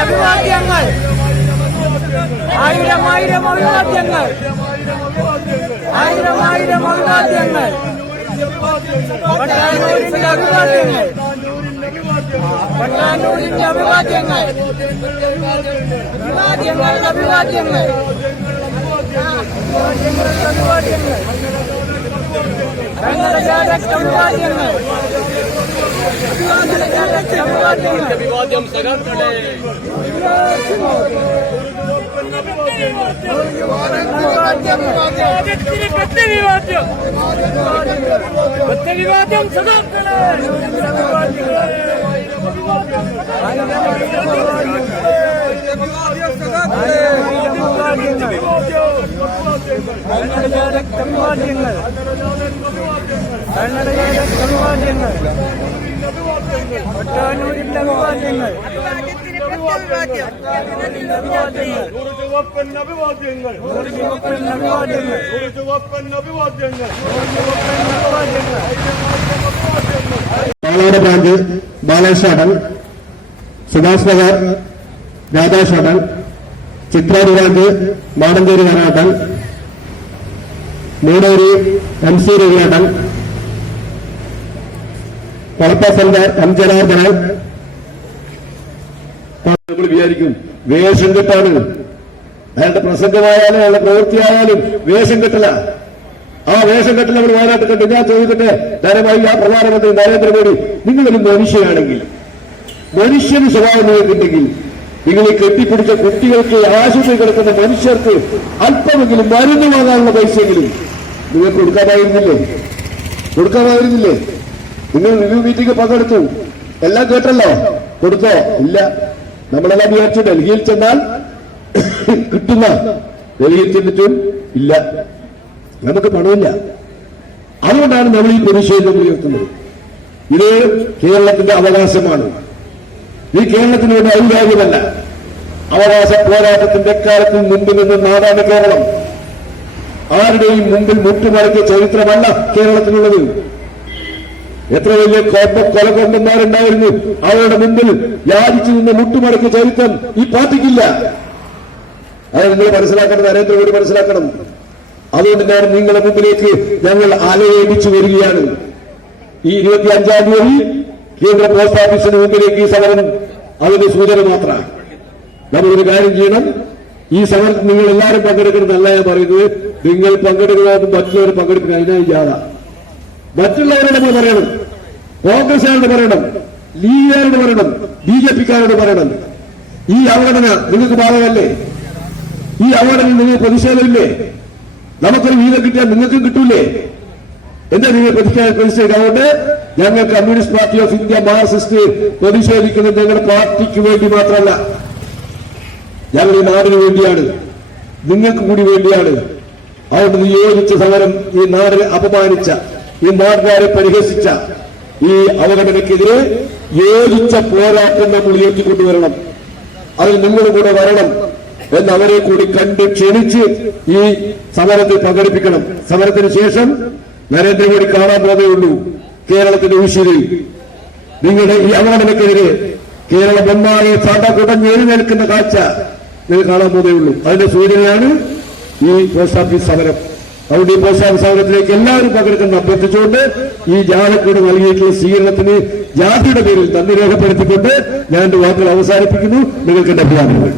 അഭിവാദ്യങ്ങൾ. ആയിരം ആയിരം അഭിവാദ്യങ്ങൾ. ആയിരം ആയിരം അഭിവാദ്യങ്ങൾ. അഭിവാദ്യങ്ങൾ. പട്ടാനൂരിന്റെ അഭിവാദ്യങ്ങൾ. അഭിവാദ്യങ്ങൾ. അഭിവാദ്യങ്ങൾ അഭിവാദ്യങ്ങൾ. അഭിവാദ്യങ്ങൾ കന്നഡജാലക്ക് അഭിവാദ്യങ്ങൾ കന്നഡജാലക്ക് അഭിവാദ്യങ്ങൾ അഭിവാദ്യം സഖാക്കളെ അഭിവാദ്യങ്ങൾ പ്രത്യവിവാദ്യം പ്രത്യവിവാദ്യം സഖാക്കളെ കണ്ണടയാലക്കമ്പാദ്യങ്ങൾ കണ്ണടയാലക്കമ്പാദ്യങ്ങൾ ഒട്ടാനൂരിന്റെ അഭിവാദ്യങ്ങൾ നൂറ് ചുവപ്പൻ അഭിവാദ്യങ്ങൾ ചുവപ്പൻ അഭിവാദ്യങ്ങൾ നൂറ് ചുവപ്പൻ അഭിവാദ്യങ്ങൾ പാലാട് ബ്രാഞ്ച് ബാലേഷ് അടൽ സുഭാഷ് നഗർ ചിത്രാടി ബ്രാഞ്ച് മാടഞ്ചേരി വരാട്ടൽ മൂടൂരി എം സി രവിയാട്ടൽ കൊളപ്പസന്റെ എം ജനാർദ്ദനൻ. നമ്മൾ വിചാരിക്കും വേഷം കെട്ടാണ്. അയാളുടെ പ്രസംഗമായാലും അയാളുടെ പ്രവൃത്തിയായാലും വേഷം കിട്ടില്ല ആ വേഷം കെട്ടിൽ നമ്മൾ വയനാട്ടിൽ കണ്ടു ഞാൻ ചോദിക്കട്ടെ ധനമായി ആ പ്രധാനമന്ത്രി നരേന്ദ്രമോദി നിങ്ങളൊരു മനുഷ്യനാണെങ്കിൽ മനുഷ്യന് സ്വഭാവം നിങ്ങൾക്കുണ്ടെങ്കിൽ ഈ കെട്ടിപ്പിടിച്ച കുട്ടികൾക്ക് ആശുപത്രി കിടക്കുന്ന മനുഷ്യർക്ക് അല്പമെങ്കിലും മരുന്ന് വാങ്ങാനുള്ള പൈസയെങ്കിലും നിങ്ങൾക്ക് കൊടുക്കാമായിരുന്നില്ലേ? കൊടുക്കാമായിരുന്നില്ലേ? നിങ്ങൾ റിവ്യൂ മീറ്റിംഗ് പങ്കെടുത്തു. എല്ലാം കേട്ടല്ലോ? കൊടുത്തോ? ഇല്ല. നമ്മളെല്ലാം വിചാരിച്ചു ഡൽഹിയിൽ ചെന്നാൽ കിട്ടുന്ന ഡൽഹിയിൽ ചെന്നിട്ടും ഇല്ല. നമുക്ക് പണമില്ല. അതുകൊണ്ടാണ് നമ്മൾ ഈ പ്രതിഷേധം ഉയർത്തുന്നത്. ഇത് കേരളത്തിന്റെ അവകാശമാണ്. ഈ കേരളത്തിന് വേണ്ടി ഔദാര്യമല്ല അവകാശ പോരാട്ടത്തിന്റെ എക്കാലത്തും മുമ്പിൽ നിന്ന് നാടാണ് കേരളം. ആരുടെയും മുമ്പിൽ മുട്ടുമടക്കിയ ചരിത്രമല്ല കേരളത്തിനുള്ളത്. എത്ര വലിയ കോപ്പ കൊലകൊണ്ടന്മാരുണ്ടായിരുന്നു അവരുടെ മുമ്പിൽ യാചിച്ചു നിന്ന് മുട്ടുമടക്കിയ ചരിത്രം ഈ പാർട്ടിക്കില്ല. അത് നിങ്ങൾ മനസ്സിലാക്കണം നരേന്ദ്രമോദി മനസ്സിലാക്കണം. അതുകൊണ്ട് ഞാൻ നിങ്ങളുടെ മുമ്പിലേക്ക് ഞങ്ങൾ ആലയേപിച്ചു വരികയാണ്. ഈ ഇരുപത്തി അഞ്ചാം തീയതി കേന്ദ്ര പോസ്റ്റ് ഓഫീസിന് മുമ്പിലേക്ക് ഈ സമരം അതിന്റെ സൂചന മാത്രമാണ്. നമ്മളൊരു കാര്യം ചെയ്യണം. ഈ സമരം നിങ്ങൾ എല്ലാവരും പങ്കെടുക്കണമെന്നല്ല ഞാൻ പറയുന്നത്. നിങ്ങൾ പങ്കെടുക്കുന്നതായിട്ട് മറ്റുള്ളവർ പങ്കെടുക്കുന്ന അതിനായി ജാഥ. മറ്റുള്ളവരോട് നമ്മൾ പറയണം. കോൺഗ്രസുകാരോട് പറയണം. ലീഗുകാരോട് പറയണം. ബി ജെ പിക്കാരോട് പറയണം. ഈ അവഗണന നിങ്ങൾക്ക് ബാധകമല്ലേ? ഈ അവഗണന നിങ്ങൾ പ്രതിഷേധമില്ലേ? നമുക്കൊരു വീതം കിട്ടിയാൽ നിങ്ങൾക്കും കിട്ടൂലേ? എന്താ നിങ്ങൾ പ്രതിഷേധ പ്രതിഷേധിക്കുക അതുകൊണ്ട് ഞങ്ങൾ Communist Party of India Marxist പ്രതിഷേധിക്കുന്നത് ഞങ്ങളുടെ പാർട്ടിക്ക് വേണ്ടി മാത്രമല്ല. ഞങ്ങൾ ഈ നാടിന് വേണ്ടിയാണ് നിങ്ങൾക്ക് കൂടി വേണ്ടിയാണ്. അതുകൊണ്ട് നിയോഗിച്ച സമരം ഈ നാടിനെ അപമാനിച്ച ഈ നാട്ടുകാരെ പരിഹസിച്ച ഈ അവഗണനയ്ക്കെതിരെ യോജിച്ച പോരാട്ടം നമ്മൾ ഉയർത്തിക്കൊണ്ടുവരണം. അതിൽ നിങ്ങൾ കൂടെ വരണം എന്ന് അവരെ കൂടി കണ്ട് ക്ഷണിച്ച് ഈ സമരത്തെ പങ്കെടുപ്പിക്കണം. സമരത്തിന് ശേഷം നരേന്ദ്രമോദി കാണാൻ ഉള്ളൂ കേരളത്തിന്റെ ഉശിരിൽ നിങ്ങളുടെ ഈ അവഗണനക്കെതിരെ കേരളം ഒന്നാകെ സടകുടഞ്ഞ് എഴുന്നേൽക്കുന്ന കാഴ്ച നിങ്ങൾ കാണാൻ ഉള്ളൂ. അതിന്റെ സൂചനയാണ് ഈ പോസ്റ്റ് ഓഫീസ് സമരം. അതുകൊണ്ട് ഈ പോസ്റ്റ് ഓഫീസ് സമരത്തിലേക്ക് എല്ലാവരും പങ്കെടുക്കുന്ന അഭ്യർത്ഥിച്ചുകൊണ്ട് ഈ ജാഥക്കൂട് നൽകിയിട്ടുള്ള സ്വീകരണത്തിന് ജാതിയുടെ പേരിൽ നന്ദി രേഖപ്പെടുത്തിക്കൊണ്ട് ഞാൻ എന്റെ വാക്കുകൾ അവസാനിപ്പിക്കുന്നു. നിങ്ങൾക്ക് എന്റെ അഭിപ്രായങ്ങൾ